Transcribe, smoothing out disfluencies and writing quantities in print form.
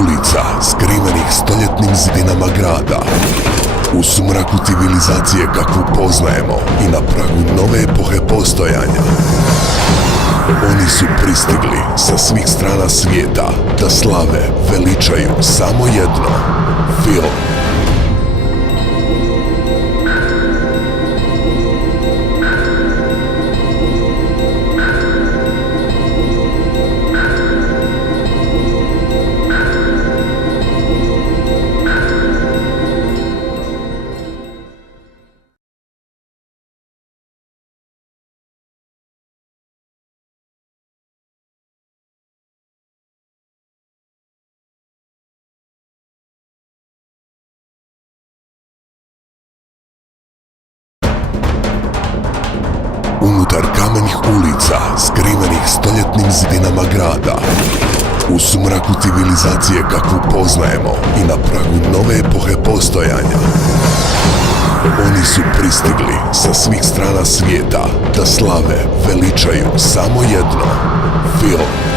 ulica skrivenih stoljetnim zidinama grada. U sumraku civilizacije kakvu poznajemo i na pragu nove epohe postojanja. Oni su pristigli sa svih strana svijeta da slave, veličaju samo jedno: film. Unutar kamenih ulica skrivenih stoljetnim zidinama grada. U sumraku civilizacije kakvu poznajemo i na pragu nove epohe postojanja. Oni su pristigli sa svih strana svijeta da slave, veličaju samo jedno: film.